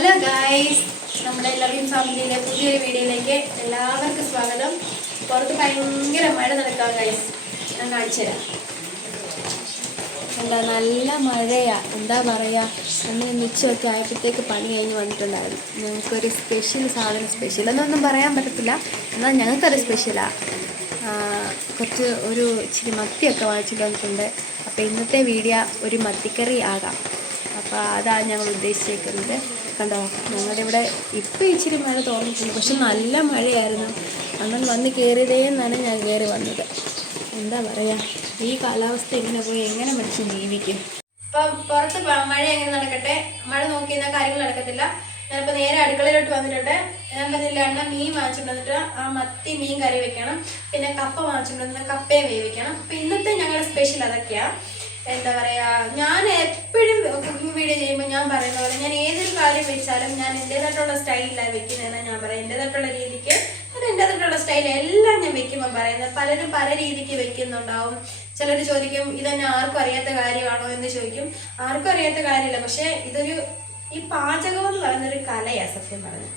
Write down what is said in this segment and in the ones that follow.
Hello guys, നമ്മുടെ ലവിൻ ഫാമിലിയിലെ പുതിയൊരു വീഡിയോയിലേക്ക് എല്ലാവർക്കും സ്വാഗതം. പുറത്ത് ഭയങ്കര മഴ നടക്കാം ഗായ്സ്, ഞാൻ കാണിച്ചു തരാം. എന്താ നല്ല മഴയാ, എന്താ പറയുക. അങ്ങനെ മിച്ചമൊക്കെ ആയപ്പോഴത്തേക്ക് പണി കഴിഞ്ഞ് വന്നിട്ടുണ്ടായിരുന്നു. ഞങ്ങൾക്കൊരു സ്പെഷ്യൽ സാധനം, സ്പെഷ്യൽ എന്നൊന്നും പറയാൻ പറ്റത്തില്ല, എന്നാൽ ഞങ്ങൾക്കൊരു സ്പെഷ്യലാണ്. ഒരു ഇച്ചിരി മത്തിയൊക്കെ വാങ്ങിച്ചിട്ട് വന്നിട്ടുണ്ട്. അപ്പോൾ ഇന്നത്തെ വീഡിയോ ഒരു മത്തിക്കറി ആകാം. അപ്പോൾ അതാണ് ഞങ്ങൾ ഉദ്ദേശിച്ചേക്കുന്നത്. കണ്ടോ, ഞങ്ങളുടെ ഇവിടെ ഇപ്പോൾ ഇച്ചിരി മഴ തോന്നിയിട്ടുണ്ട്, പക്ഷെ നല്ല മഴയായിരുന്നു. അങ്ങനെ വന്ന് കയറിയതേന്നാണ് ഞാൻ കയറി വന്നത്. എന്താ പറയുക, ഈ കാലാവസ്ഥ എങ്ങനെ പോയി എങ്ങനെ മനുഷ്യൻ ജീവിക്കും? ഇപ്പം പുറത്ത് മഴ എങ്ങനെ നടക്കട്ടെ, മഴ നോക്കിയിരുന്ന കാര്യങ്ങൾ നടക്കത്തില്ല. ഞാനിപ്പോൾ നേരെ അടുക്കളയിലോട്ട് വന്നിട്ടുണ്ട്. ഞാൻ പറഞ്ഞില്ല, അണ്ണ മീൻ വാങ്ങിച്ചിട്ട് വന്നിട്ട് ആ മത്തി മീൻ കറി വെക്കണം, പിന്നെ കപ്പ വാങ്ങിച്ചിട്ട് വന്നിട്ട് കപ്പയെ വേവിക്കണം. അപ്പം ഇന്നത്തെ ഞങ്ങളുടെ സ്പെഷ്യൽ അതൊക്കെയാണ്. എന്താ പറയുക, ഞാൻ എപ്പോഴും കുക്കിംഗ് വീഡിയോ ചെയ്യുമ്പോൾ ഞാൻ പറയുന്ന പോലെ ഞാൻ ഏതൊരു കാര്യം വെച്ചാലും ഞാൻ എൻ്റേതായിട്ടുള്ള സ്റ്റൈലിലാണ് വെക്കുന്നതെന്ന് ഞാൻ പറയാം. എൻ്റേതായിട്ടുള്ള രീതിക്ക് ഞാൻ എൻ്റേതായിട്ടുള്ള സ്റ്റൈൽ എല്ലാം ഞാൻ വെക്കുമ്പോൾ പറയുന്നത്. പലരും പല രീതിക്ക് വെക്കുന്നുണ്ടാവും. ചിലർ ചോദിക്കും, ഇതെന്നെ ആർക്കും അറിയാത്ത കാര്യമാണോ എന്ന് ചോദിക്കും. ആർക്കും അറിയാത്ത കാര്യമില്ല, പക്ഷേ ഈ പാചകം എന്ന് പറയുന്നൊരു കലയാണ് സത്യം പറഞ്ഞു.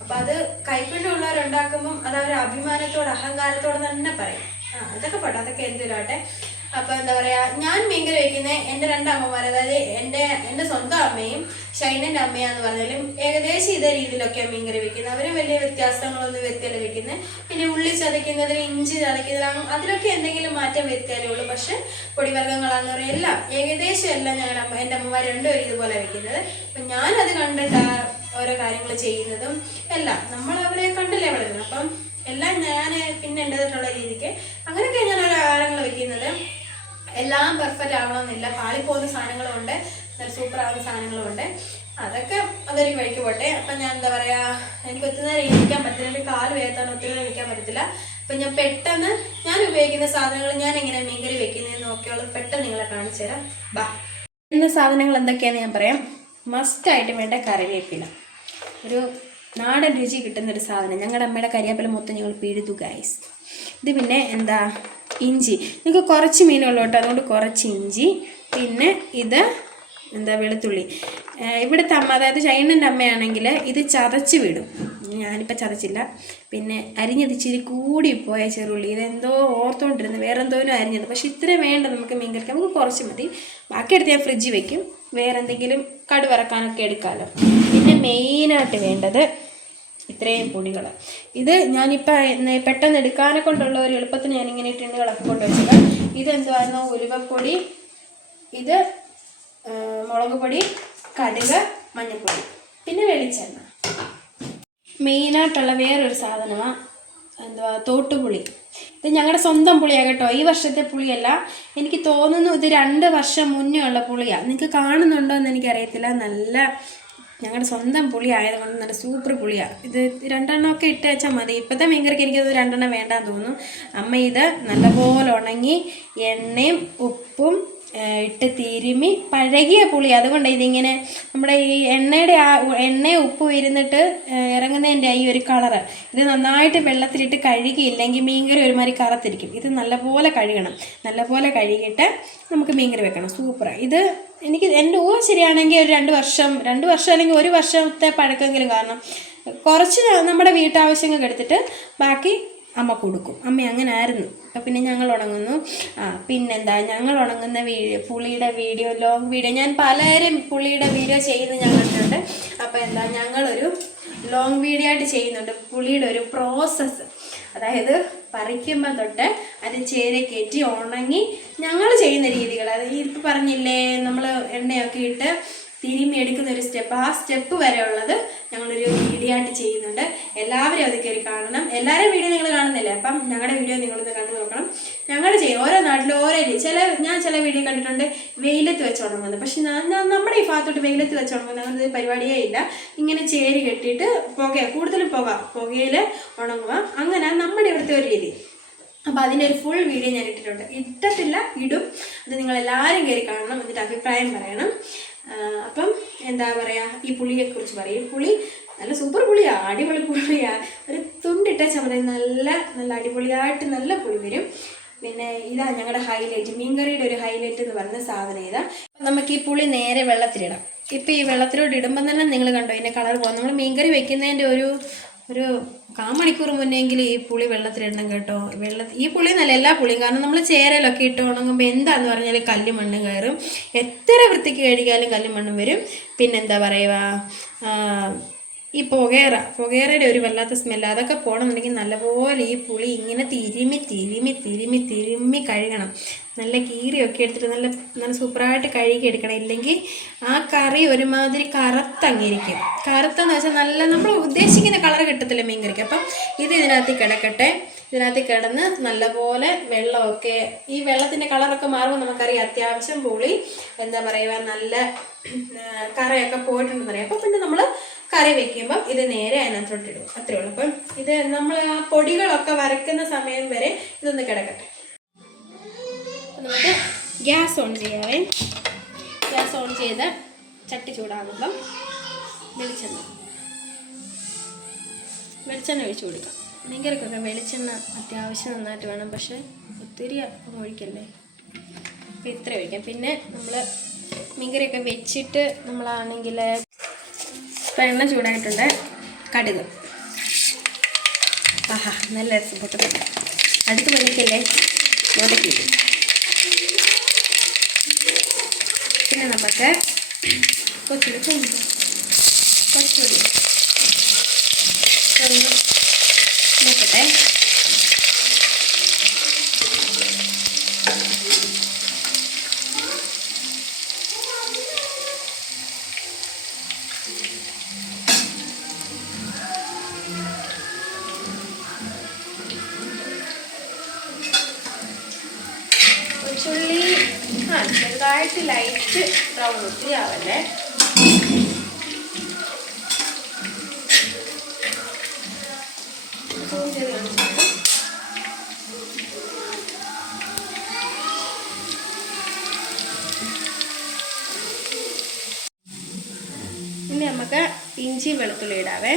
അപ്പം അത് കൈപ്പിണ്ടുള്ളവരുണ്ടാക്കുമ്പം അത് അവർ അഭിമാനത്തോടെ അഹങ്കാരത്തോടെ തന്നെ പറയും. അതൊക്കെ പോട്ടെ, അതൊക്കെ എന്തിനാട്ടെ. അപ്പോൾ എന്താ പറയുക, ഞാൻ മീൻകറി വയ്ക്കുന്നത് എൻ്റെ രണ്ടമ്മമാർ, അതായത് എൻ്റെ സ്വന്തം അമ്മയും ഷൈനൻ്റെ അമ്മയാന്ന് പറഞ്ഞാലും ഏകദേശം ഇതേ രീതിയിലൊക്കെയാണ് മീൻകറി വെക്കുന്നത്. അവരും വലിയ വ്യത്യാസങ്ങളൊന്നും വരുത്തിയല്ല വെക്കുന്നത്. പിന്നെ ഉള്ളി ചതയ്ക്കുന്നതിന്, ഇഞ്ചി ചതയ്ക്കുന്നതിന് അതിലൊക്കെ എന്തെങ്കിലും മാറ്റം വരുത്തിയാലേ ഉള്ളൂ. പക്ഷെ പൊടിവർഗ്ഗങ്ങളാന്ന് പറയുക എല്ലാം ഏകദേശം എല്ലാം എൻ്റെ അമ്മമാർ രണ്ടുപേരും ഇതുപോലെ വെക്കുന്നത്. അപ്പം ഞാനത് കണ്ടിട്ട് ഓരോ കാര്യങ്ങൾ ചെയ്യുന്നതും എല്ലാം നമ്മൾ അവരെ കണ്ടല്ലേ വളരുന്നത്. അപ്പം എല്ലാം ഞാൻ പിന്നെ എൻ്റെതായിട്ടുള്ള രീതിക്ക് അങ്ങനെയൊക്കെ ഞാൻ ഓരോ ആഹാരങ്ങൾ വെക്കുന്നത്. എല്ലാം പെർഫെക്റ്റ് ആവണമെന്നില്ല, പാളിപ്പോകുന്ന സാധനങ്ങളുമുണ്ട്, നല്ല സൂപ്പർ ആവുന്ന സാധനങ്ങളുമുണ്ട്. അതൊക്കെ അതൊരു വഴിക്ക് പോട്ടെ. അപ്പം ഞാൻ എന്താ പറയുക, എനിക്ക് ഒത്തിരി നേരം ഇരിക്കാൻ പറ്റില്ല, എൻ്റെ കാല് വേർത്താണ്, ഒത്തിരി നേരം ഇരിക്കാൻ പറ്റത്തില്ല. അപ്പം ഞാൻ പെട്ടെന്ന് ഞാൻ ഉപയോഗിക്കുന്ന സാധനങ്ങൾ ഞാൻ എങ്ങനെ മീൻകറി വെക്കുന്നതെന്ന് നോക്കിയുള്ളത് പെട്ടെന്ന് നിങ്ങളെ കാണിച്ചു തരാം. ബാ, ഇന്ന സാധനങ്ങൾ എന്തൊക്കെയാണെന്ന് ഞാൻ പറയാം. മസ്റ്റായിട്ട് വേണ്ട കറിവേപ്പില, ഒരു നാടൻ രുചി കിട്ടുന്നൊരു സാധനം. ഞങ്ങളുടെ അമ്മയുടെ കരിവേപ്പില മൊത്തം ഞങ്ങൾ പിഴുതു ഗൈസ്. ഇത് പിന്നെ എന്താ, ഇഞ്ചി. നിങ്ങൾക്ക് കുറച്ച് മീനുള്ളൂ കേട്ടോ, അതുകൊണ്ട് കുറച്ച് ഇഞ്ചി. പിന്നെ ഇത് എന്താ, വെളുത്തുള്ളി. ഇവിടുത്തെ അമ്മ, അതായത് ഷൈനൻ്റെ അമ്മയാണെങ്കിൽ ഇത് ചതച്ച് വിടും, ഞാനിപ്പോൾ ചതച്ചില്ല. പിന്നെ അരിഞ്ഞത് ഇച്ചിരി കൂടിപ്പോയ ചെറുള്ളി, ഇതെന്തോ ഓർത്തുകൊണ്ടിരുന്നു, വേറെ എന്തോനും അരിഞ്ഞത്. പക്ഷെ ഇത്ര വേണ്ട നമുക്ക് മീൻ കറിക്കാൻ, നമുക്ക് കുറച്ച് മതി. ബാക്കിയെടുത്ത് ഞാൻ ഫ്രിഡ്ജിൽ വെക്കും, വേറെ എന്തെങ്കിലും കടുവറക്കാനൊക്കെ എടുക്കാമല്ലോ. പിന്നെ മെയിനായിട്ട് വേണ്ടത് ഇത്രയും പൊടികൾ. ഇത് ഞാനിപ്പോൾ പെട്ടെന്ന് എടുക്കാനെ കൊണ്ടുള്ള ഒരു എളുപ്പത്തിന് ഞാനിങ്ങനെ ടിന്നുകളൊക്കെ കൊണ്ടുവച്ചത്. ഇതെന്തുവായിരുന്നു, ഉലുവപ്പൊടി, ഇത് മുളക് പൊടി, കടുക്, മഞ്ഞൾപ്പൊടി, പിന്നെ വെളിച്ചെണ്ണ. മെയിനായിട്ടുള്ള വേറൊരു സാധനമാണ് എന്തുവാ, തോട്ടുപുളി. ഇത് ഞങ്ങളുടെ സ്വന്തം പുളിയാണ് കേട്ടോ, ഈ വർഷത്തെ പുളിയല്ല. എനിക്ക് തോന്നുന്നു ഇത് 2 വർഷം മുന്നേ ഉള്ള പുളിയാണ്. നിങ്ങൾക്ക് കാണുന്നുണ്ടോ എന്ന് എനിക്കറിയത്തില്ല. നല്ല ഞങ്ങളുടെ സ്വന്തം പുളി ആയതുകൊണ്ട് നല്ല സൂപ്പർ പുളിയാണ്. ഇത് 2 എണ്ണമൊക്കെ ഇട്ട് വെച്ചാൽ മതി. ഇപ്പോഴത്തെ മീൻകറിക്ക് എനിക്കത് 2 എണ്ണം വേണ്ടാന്ന് തോന്നുന്നു. അമ്മ ഇത് നല്ലപോലെ ഉണങ്ങി എണ്ണയും ഉപ്പും ഇട്ട് തിരുമി പഴകിയ പുളി, അതുകൊണ്ട് ഇതിങ്ങനെ നമ്മുടെ ഈ എണ്ണയും ഉപ്പും ഇരുന്നിട്ട് ഇറങ്ങുന്നതിൻ്റെ ഈ ഒരു കളറ്. ഇത് നന്നായിട്ട് വെള്ളത്തിലിട്ട് കഴുകിയില്ലെങ്കിൽ മീൻകറി ഒരുമാതിരി കറുത്തിരിക്കും. ഇത് നല്ലപോലെ കഴുകണം, നല്ലപോലെ കഴുകിയിട്ട് നമുക്ക് മീൻകറി വെക്കണം. സൂപ്പറാണ് ഇത്. എനിക്ക് എൻ്റെ ഊഹ ശരിയാണെങ്കിൽ ഒരു 2 വർഷം അല്ലെങ്കിൽ 1 വർഷത്തെ പഴക്കമെങ്കിലും. കാരണം കുറച്ച് നമ്മുടെ വീട്ടാവശ്യങ്ങൾക്ക് എടുത്തിട്ട് ബാക്കി അമ്മ കൊടുക്കും. അമ്മ അങ്ങനെ ആയിരുന്നു. അപ്പം പിന്നെ ഞങ്ങൾ ഉണങ്ങുന്നു. പിന്നെന്താ, ഞങ്ങൾ ഉണങ്ങുന്ന പുളിയുടെ വീഡിയോ, ലോങ് വീഡിയോ, ഞാൻ പലരും പുളിയുടെ വീഡിയോ ചെയ്യുന്നത് ഞാൻ കണ്ടിട്ടുണ്ട്. അപ്പോൾ എന്താ, ഞങ്ങളൊരു ലോങ് വീഡിയോ ആയിട്ട് ചെയ്യുന്നുണ്ട് പുളിയുടെ ഒരു പ്രോസസ്സ്. അതായത് പറിക്കുമ്പോൾ തൊട്ട് അത് ചേര കയറ്റി ഉണങ്ങി ഞങ്ങൾ ചെയ്യുന്ന രീതികൾ. അത് ഇപ്പോൾ പറഞ്ഞില്ലേ, നമ്മൾ എണ്ണയൊക്കെ ഇട്ട് തിരുമ്മി എടുക്കുന്ന ഒരു സ്റ്റെപ്പ്, ആ സ്റ്റെപ്പ് വരെ ഉള്ളത് ഞങ്ങളൊരു വീഡിയോ ആയിട്ട് ചെയ്യുന്നുണ്ട്. എല്ലാവരും അത് കയറി കാണണം. എല്ലാവരും വീഡിയോ നിങ്ങൾ കാണുന്നില്ലേ, അപ്പം ഞങ്ങളുടെ വീഡിയോ നിങ്ങളൊന്ന് കണ്ടു നോക്കണം. ഞങ്ങൾ ചെയ്യും ഓരോ നാട്ടിലും ഓരോ ഞാൻ ചില വീഡിയോ കണ്ടിട്ടുണ്ട് വെയിലത്ത് വെച്ച് ഉണങ്ങുന്നത്. പക്ഷെ നമ്മുടെ ഈ ഭാഗത്തോട്ട് വെയിലത്ത് വെച്ച് ഉണങ്ങുന്നത് അങ്ങനത്തെ പരിപാടിയേ ഇല്ല. ഇങ്ങനെ ചേരി കെട്ടിയിട്ട് കൂടുതലും പുകയിൽ ഉണങ്ങുക, അങ്ങനെ നമ്മുടെ ഇവിടുത്തെ ഒരു രീതി. അപ്പോൾ അതിൻ്റെ ഒരു ഫുൾ വീഡിയോ ഞാൻ ഇട്ടിട്ടുണ്ട്. ഇട്ടിട്ടില്ല, ഇടും. അത് നിങ്ങളെല്ലാവരും കയറി കാണണം, എന്നിട്ട് അഭിപ്രായം പറയണം. അപ്പം എന്താ പറയുക, ഈ പുളിയെക്കുറിച്ച് പറയും. പുളി നല്ല സൂപ്പർ പുളിയാണ്, അടിപൊളി പുളിയാണ്. ഒരു തുണ്ടിട്ട ചമത നല്ല അടിപൊളിയായിട്ട് നല്ല പുളി വരും. പിന്നെ ഇതാ ഞങ്ങളുടെ ഹൈലൈറ്റ്, മീൻകറിയുടെ ഒരു ഹൈലൈറ്റ് എന്ന് പറയുന്ന സാധനം ഇതാ. നമുക്ക് ഈ പുളി നേരെ വെള്ളത്തിലിടാം. ഇപ്പം ഈ വെള്ളത്തിലോട്ട് ഇടുമ്പം തന്നെ നിങ്ങൾ കണ്ടോ ഇതിൻ്റെ കളർ പോകാം. നമ്മൾ മീൻകറി വെക്കുന്നതിൻ്റെ ഒരു 1/4 മണിക്കൂർ മുന്നെങ്കിൽ ഈ പുളി വെള്ളത്തിലിടണം കേട്ടോ. ഈ പുളി എന്നല്ല എല്ലാ പുളിയും, കാരണം നമ്മൾ ചേരലൊക്കെ ഇട്ട് ഉണങ്ങുമ്പോൾ എന്താന്ന് പറഞ്ഞാൽ കല്ലും മണ്ണും കയറും. എത്ര വൃത്തിക്ക് കഴുകിയാലും കല്ലും മണ്ണും വരും. പിന്നെന്താ പറയുക, ഈ പുകേറയുടെ ഒരു വല്ലാത്ത സ്മെല്ല്, അതൊക്കെ പോകണമെന്നുണ്ടെങ്കിൽ നല്ലപോലെ ഈ പുളി ഇങ്ങനെ തിരുമ്മി കഴുകണം. നല്ല കീറിയൊക്കെ എടുത്തിട്ട് നല്ല സൂപ്പറായിട്ട് കഴുകി എടുക്കണം. ഇല്ലെങ്കിൽ ആ കറി ഒരുമാതിരി കറുത്തങ്ങിരിക്കും. കറുത്തെന്ന് വെച്ചാൽ നല്ല നമ്മൾ ഉദ്ദേശിക്കുന്ന കളർ കിട്ടത്തില്ല മീൻ കറിക്ക്. അപ്പം ഇതിനകത്ത് കിടക്കട്ടെ. ഇതിനകത്ത് കിടന്ന് നല്ലപോലെ വെള്ളമൊക്കെ, ഈ വെള്ളത്തിൻ്റെ കളറൊക്കെ മാറുമ്പോൾ നമുക്കറിയാം അത്യാവശ്യം പുളി എന്താ പറയുക നല്ല കറയൊക്കെ പോയിട്ടുണ്ടെന്ന് അറിയാം. അപ്പോൾ പിന്നെ നമ്മൾ കറി വെക്കുമ്പം ഇത് നേരെ അതിനകത്തോട്ടിടും, അത്രേ ഉള്ളൂ. അപ്പം ഇത് നമ്മൾ ആ പൊടികളൊക്കെ വരയ്ക്കുന്ന സമയം വരെ ഇതൊന്ന് കിടക്കട്ടെ. നമുക്ക് ഗ്യാസ് ഓൺ ചെയ്യാവേ. ഗ്യാസ് ഓൺ ചെയ്ത് ചട്ടി ചൂടാകുമ്പം വെളിച്ചെണ്ണ ഒഴിച്ച് കൊടുക്കാം. മീൻകറിക്കൊക്കെ വെളിച്ചെണ്ണ അത്യാവശ്യം നന്നായിട്ട് വേണം, പക്ഷേ ഒത്തിരി ഒഴിക്കല്ലേ. അപ്പോൾ ഇത്ര ഒഴിക്കാം. പിന്നെ നമ്മൾ മീൻകറിയൊക്കെ വെച്ചിട്ട് നമ്മളാണെങ്കിൽ ഇപ്പം എണ്ണ ചൂടായിട്ടുണ്ട്. കടുക്, ആഹാ നല്ല രസം പൊട്ടുന്നത്. അടുത്ത് പണിക്കല്ലേ മുടക്കി. പിന്നെ നമുക്ക് കൊച്ചുപൊടി ഒന്ന് നോക്കട്ടെ. ചുള്ളി ചെറുതായിട്ട് ലൈറ്റ് ബ്രൗൺ ഒത്തിരി ആവല്ലേ. ഇനി നമുക്ക് ഇഞ്ചി വെളുത്തുള്ളി ഇടാവേ.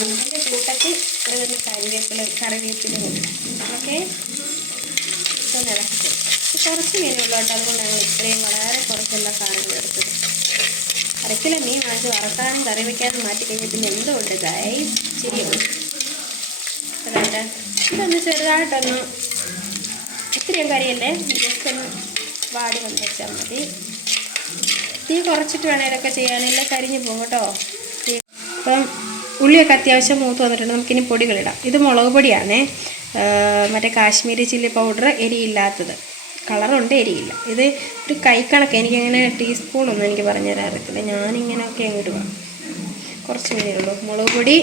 അതിൻ്റെ കൂട്ടത്തിൽ കറിവേപ്പില കൊടുക്കാം. ഓക്കെ, ഇതൊന്ന് ഇളക്കി കൊടുക്കാം. കുറച്ച് മീനുള്ളൂ കേട്ടോ, അതുകൊണ്ട് ഞങ്ങൾ ഇത്രയും വളരെ കുറച്ചെല്ലാം സാധനങ്ങൾ എടുത്തത്. 1/2 കിലോ മീൻ വാങ്ങിച്ച് വറക്കാനും കറി വയ്ക്കാനും മാറ്റി കഴിഞ്ഞാൽ പിന്നെ എന്തുകൊണ്ട് ഗൈസ് ശരിയാണ്. അതായത് ഇതൊന്ന് ചെറുതായിട്ടൊന്ന്, ഇത്രയും കറിയല്ലേ, ജസ്റ്റ് ഒന്ന് വാടി വന്ന് വെച്ചാൽ മതി. തീ കുറച്ചിട്ട് വേണം ഇതൊക്കെ ചെയ്യാനെല്ലാം കരിഞ്ഞു പോകും കേട്ടോ. അപ്പം ഉള്ളിയൊക്കെ അത്യാവശ്യം മൂത്ത് വന്നിട്ടുണ്ട്. നമുക്കിനി പൊടികളിടാം. ഇത് മുളക് പൊടിയാണേ, മറ്റേ കാശ്മീരി ചില്ലി പൗഡർ, എരിയില്ലാത്തത്. കളറുണ്ട്, എരിയില്ല. ഇത് ഒരു കൈക്കണക്ക്, എനിക്കങ്ങനെ ടീസ്പൂണൊന്നും എനിക്ക് പറഞ്ഞു തരാൻ അറിയത്തില്ല. ഞാനിങ്ങനെയൊക്കെ അങ്ങോട്ട് പോകാം. കുറച്ച് മതിയുള്ളൂ. മുളക് പൊടി,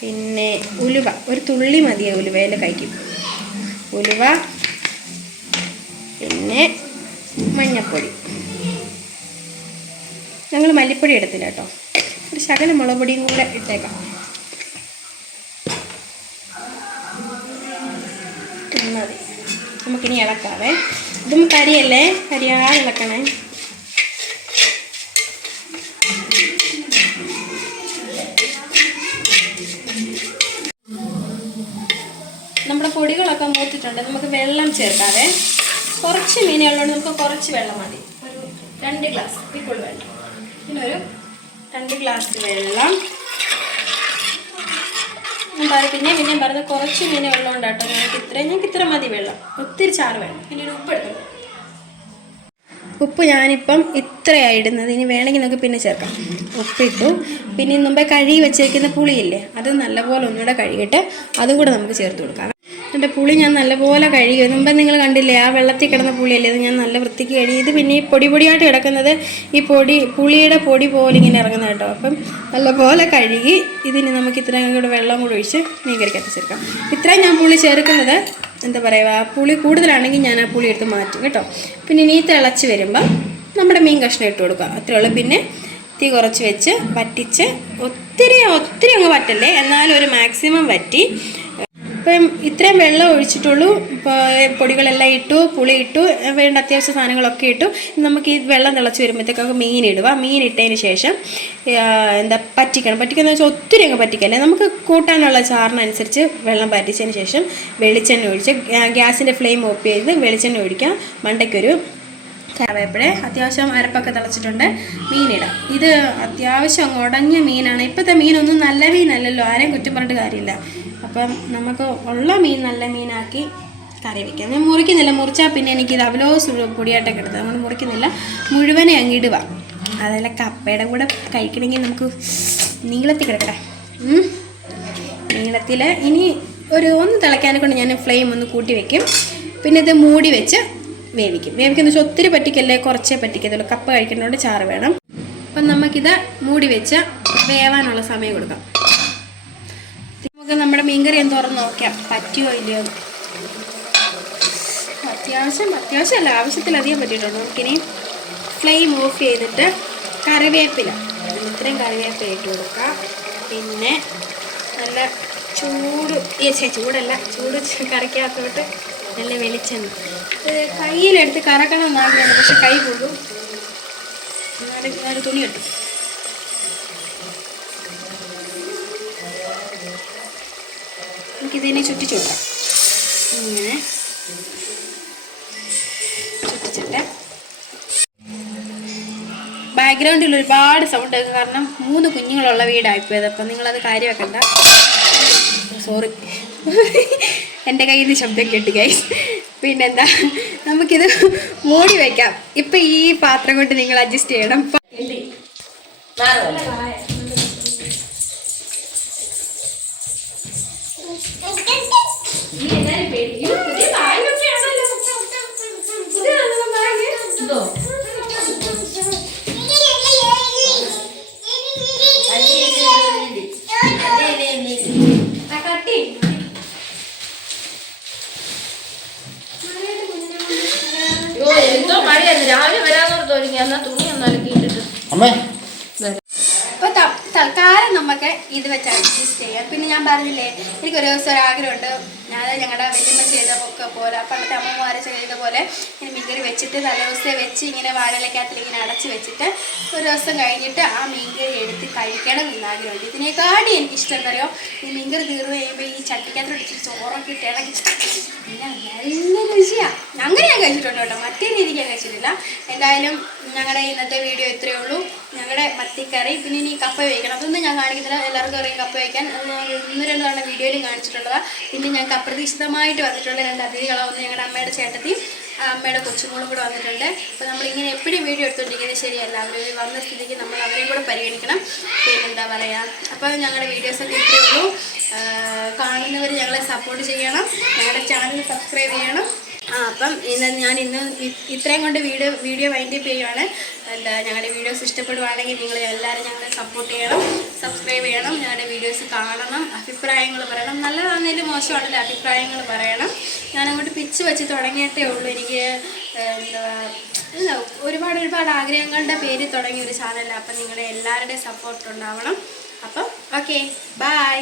പിന്നെ ഉലുവ, ഒരു തുള്ളി മതിയാ ഉലുവയിൽ കഴിക്കും. ഉലുവ, പിന്നെ മഞ്ഞൾപ്പൊടി. ഞങ്ങൾ മല്ലിപ്പൊടി എടുത്തില്ല കേട്ടോ, ഒരു ശകലം മുളക് പൊടിയും കൂടെ ഇട്ടേക്കാം. മതി. നമുക്കിനി ഇളക്കാവേ. ഇതും കരിയല്ലേ, കരിയാതെ ഇളക്കണേ. നമ്മുടെ പൊടികളൊക്കെ മൂത്തിട്ടുണ്ട്. നമുക്ക് വെള്ളം ചേർക്കാവേ. കുറച്ച് മീനുകളുണ്ട്, നമുക്ക് കുറച്ച് വെള്ളം മതി. ഒരു 2 ഗ്ലാസ് ഇപ്പോൾ വെള്ളം. പിന്നെ ഒരു 2 ഗ്ലാസ് വെള്ളം. പിന്നെ പറഞ്ഞത് കുറച്ച് മീൻ വെള്ളം ഉണ്ട് കേട്ടോ. ഞങ്ങൾക്ക് ഇത്ര മതി വെള്ളം, ഒത്തിരി ചാറ് വേണം. പിന്നെ ഒരു ഉപ്പ് എടുക്കണം. ഉപ്പ് ഞാനിപ്പം ഇത്രയാണ് ഇടുന്നത്. ഇനി വേണമെങ്കിൽ നമുക്ക് പിന്നെ ചേർക്കാം. ഉപ്പിട്ടു. പിന്നെ മുമ്പേ കഴുകി വെച്ചേക്കുന്ന പുളിയില്ലേ, അത് നല്ലപോലെ ഒന്നുകൂടെ കഴുകിയിട്ട് അതും കൂടെ നമുക്ക് ചേർത്ത് കൊടുക്കാം. എൻ്റെ പുളി ഞാൻ നല്ലപോലെ കഴുകി. മുമ്പ് നിങ്ങൾ കണ്ടില്ലേ ആ വെള്ളത്തിൽ കിടന്ന പുളിയല്ലേ, ഇത് ഞാൻ നല്ല വൃത്തിക്ക് കഴുകി. ഇത് പിന്നെ ഈ പൊടിയായിട്ട് കിടക്കുന്നത് ഈ പുളിയുടെ പൊടി പോലെ ഇങ്ങനെ ഇറങ്ങുന്ന കേട്ടോ. അപ്പം നല്ലപോലെ കഴുകി ഇതിന് നമുക്ക് ഇത്രയും കൂടെ വെള്ളം കൂടെ ഒഴിച്ച് മീൻ കറിക്കകത്ത് ചേർക്കാം. ഇത്രയും ഞാൻ പുളി ചേർക്കുന്നത് എന്താ പറയുക, പുളി കൂടുതലാണെങ്കിൽ ഞാൻ ആ പുളി എടുത്ത് മാറ്റും കേട്ടോ. പിന്നെ ഇനി തിളച്ച് വരുമ്പം നമ്മുടെ മീൻ കഷ്ണം ഇട്ട് കൊടുക്കുക, അത്രേ ഉള്ളൂ. പിന്നെ തീ കുറച്ച് വെച്ച് വറ്റിച്ച്, ഒത്തിരി അങ്ങ് വറ്റല്ലേ, എന്നാലും ഒരു മാക്സിമം വറ്റി. ഇപ്പം ഇത്രയും വെള്ളം ഒഴിച്ചിട്ടുള്ളൂ. പൊടികളെല്ലാം ഇട്ടു, പുളി ഇട്ടു, വേണ്ട അത്യാവശ്യ സാധനങ്ങളൊക്കെ ഇട്ടു. നമുക്ക് ഈ വെള്ളം തിളച്ച് വരുമ്പോഴത്തേക്കൊക്കെ മീൻ ഇടുക. മീൻ ഇട്ടതിന് ശേഷം പറ്റിക്കണം എന്ന് വെച്ചാൽ ഒത്തിരി അങ്ങ് പറ്റിക്കല്ലേ. നമുക്ക് കൂട്ടാനുള്ള ചാറിനനുസരിച്ച് വെള്ളം പറ്റിച്ചതിന് ശേഷം വെളിച്ചെണ്ണ ഒഴിച്ച് ഗ്യാസിൻ്റെ ഫ്ലെയിം ഓഫ് ചെയ്ത് വെളിച്ചെണ്ണ ഒഴിക്കാം. മണ്ടയ്ക്കൊരു കറിവേപ്പില അത്യാവശ്യം അരപ്പൊക്കെ തിളച്ചിട്ടുണ്ട്. മീനിടാം. ഇത് അത്യാവശ്യം ഉടഞ്ഞ മീനാണ്. ഇപ്പോഴത്തെ മീനൊന്നും നല്ല മീനല്ലല്ലോ, ആരെയും കുറ്റം പറഞ്ഞിട്ട് കാര്യമില്ല. അപ്പം നമുക്ക് ഉള്ള മീൻ നല്ല മീനാക്കി കറി വയ്ക്കാം. ഞാൻ മുറിക്കുന്നില്ല, മുറിച്ചാൽ പിന്നെ എനിക്കിത് അവലോസ് പൊടിയായിട്ടൊക്കെ എടുത്തത്, അതുകൊണ്ട് മുറിക്കുന്നില്ല. മുഴുവനെ അങ്ങിടുക. അതെല്ലാം കപ്പയുടെ കൂടെ കഴിക്കണമെങ്കിൽ നമുക്ക് നീളത്തിൽ കിടക്കട്ടെ. നീളത്തിൽ ഇനി ഒന്ന് തിളയ്ക്കാനെ കൊണ്ട് ഞാൻ ഫ്ലെയിം ഒന്ന് കൂട്ടി വയ്ക്കും. പിന്നെ ഇത് മൂടി വെച്ച് വേവിക്കുന്ന വെച്ചാൽ ഒത്തിരി പറ്റിക്കല്ലേ, കുറച്ചേ പറ്റിക്കത്തുള്ളൂ. കപ്പ കഴിക്കുന്നതുകൊണ്ട് ചാറ് വേണം. അപ്പം നമുക്കിത് മൂടി വെച്ച് വേവാനുള്ള സമയം കൊടുക്കാം. നമുക്ക് നമ്മുടെ മീൻകറി ഒന്ന് തുറന്ന് നോക്കാം പറ്റിയോ ഇല്ലയോ. അത്യാവശ്യമല്ല, ആവശ്യത്തിലധികം പറ്റിയിട്ടുണ്ട്. നമുക്കിനി ഫ്ലെയിം ഓഫ് ചെയ്തിട്ട് കറിവേപ്പില, ഇത്രയും കറിവേപ്പില ഇട്ട് കൊടുക്കാം. പിന്നെ നല്ല ചൂട് കറിക്കകത്തോട്ട് നല്ല വെളിച്ചെണ്ണ. കയ്യിലെടുത്ത് കറക്കണം എന്നാഗ്രഹമാണ്, പക്ഷെ കൈ പോകും. ഒരു തുണി കിട്ടും. നമുക്കിതിനെ ചുറ്റിച്ചു കൊടുക്കാം. ഇങ്ങനെ ചുറ്റിച്ചിട്ട് ബാക്ക്ഗ്രൗണ്ടിൽ ഒരുപാട് സൗണ്ട് കേൾക്കും, കാരണം 3 കുഞ്ഞുങ്ങളുള്ള വീടായിപ്പോയത്. അപ്പം നിങ്ങളത് കാര്യം വെക്കണ്ട. സോറി, എൻ്റെ കയ്യിൽ നിന്ന് ശബ്ദം കേട്ട് ഗൈസ്. പിന്നെന്താ, നമുക്കിത് മൂടി വയ്ക്കാം. ഇപ്പം ഈ പാത്രം കൊണ്ട് നിങ്ങൾ അഡ്ജസ്റ്റ് ചെയ്യണം. രാവിലെ വരാന്നോർത്ത് ഒരുങ്ങി, എന്നാ തുണി ഒന്നാലും കീട്ടിട്ട്. അപ്പൊ തൽക്കാലം നമുക്ക് ഇത് വെച്ച് അഡ്ജസ്റ്റ് ചെയ്യാം. പിന്നെ ഞാൻ പറഞ്ഞില്ലേ, എനിക്കൊരു ദിവസം ഒരാഗ്രഹമുണ്ട്. ഞാൻ ഞങ്ങളുടെ വലിയമ്മ ചെയ്തൊക്കെ പോലെ, പണ്ടത്തെ അമ്മമാരെ ചെയ്ത പോലെ ഇങ്ങനെ മീൻകറി വെച്ചിട്ട് തലേദിവസം വെച്ച് ഇങ്ങനെ വാഴയിലക്കകത്തിൽ ഇങ്ങനെ അടച്ച് വെച്ചിട്ട് ഒരു ദിവസം കഴിഞ്ഞിട്ട് ആ മീൻകറി എടുത്ത് കഴിക്കണം എന്നാഗ്രഹമുണ്ട്. ഇതിനെക്കാട്ടി എനിക്കിഷ്ടം എന്താ പറയുക, ഈ മീൻകറി തീർന്നു കഴിയുമ്പോൾ ഈ ചട്ടിക്കകത്ത് ഇടിച്ചിട്ട് ചോറൊക്കെ ഇട്ട് ഇടക്കി നല്ല രുചിയാണ്. അങ്ങനെ ഞാൻ കഴിച്ചിട്ടുണ്ട് കേട്ടോ, മറ്റേ രീതിക്ക് ഞാൻ കഴിച്ചിട്ടില്ല. എന്തായാലും ഞങ്ങളുടെ ഇന്നത്തെ വീഡിയോ ഇത്രയേ ഉള്ളൂ. ഞങ്ങളുടെ മത്തിക്കറി, പിന്നെ ഇനി കപ്പ വേവിക്കണം, അതൊന്നും ഞാൻ കാണിക്കുന്നില്ല. എല്ലാവർക്കും അറിയാം കപ്പ വയ്ക്കാൻ. 1-2 തവണ വീഡിയോയിലും കാണിച്ചിട്ടുള്ളതാണ്. പിന്നെ ഞങ്ങൾക്ക് അപ്രതീക്ഷിതമായിട്ട് വന്നിട്ടുള്ള 2 അതിഥികളാവുന്ന ഞങ്ങളുടെ അമ്മയുടെ ചേട്ടത്തിയും അമ്മയുടെ കൊച്ചുമോളും കൂടെ വന്നിട്ടുണ്ട്. അപ്പോൾ നമ്മളിങ്ങനെ എപ്പോഴും വീഡിയോ എടുത്തുകൊണ്ടിരിക്കുന്നത് ശരിയല്ല. അവർ വന്ന സ്ഥിതിക്ക് നമ്മൾ അവരെയും കൂടെ പരിഗണിക്കണം. പിന്നെന്താ പറയുക, അപ്പോൾ ഞങ്ങളുടെ വീഡിയോസൊക്കെ ഇത്രയേ ഉള്ളൂ. കാണുന്നവർ ഞങ്ങളെ സപ്പോർട്ട് ചെയ്യണം, ഞങ്ങളുടെ ചാനൽ സബ്സ്ക്രൈബ് ചെയ്യണം. അപ്പം ഞാൻ ഇന്ന് ഇത്രയും കൊണ്ട് വീഡിയോ വൈൻഡപ്പ് ചെയ്യുകയാണ്. ഞങ്ങളുടെ വീഡിയോസ് ഇഷ്ടപ്പെടുവാണെങ്കിൽ നിങ്ങൾ എല്ലാവരും ഞങ്ങളെ സപ്പോർട്ട് ചെയ്യണം, സബ്സ്ക്രൈബ് ചെയ്യണം, ഞങ്ങളുടെ വീഡിയോസ് കാണണം, അഭിപ്രായങ്ങൾ പറയണം. നല്ലതാണെങ്കിലും മോശമാണെങ്കിലും അഭിപ്രായങ്ങൾ പറയണം. ഞാനങ്ങോട്ട് പിച്ച് വെച്ച് തുടങ്ങിയിട്ടേ ഉള്ളൂ. എനിക്ക് ഒരുപാട് ആഗ്രഹങ്ങളുടെ പേര് തുടങ്ങിയ ഒരു ചാനലാണ്. അപ്പം നിങ്ങളുടെ എല്ലാവരുടെയും സപ്പോർട്ട് ഉണ്ടാവണം. അപ്പം ഓക്കെ, ബൈ.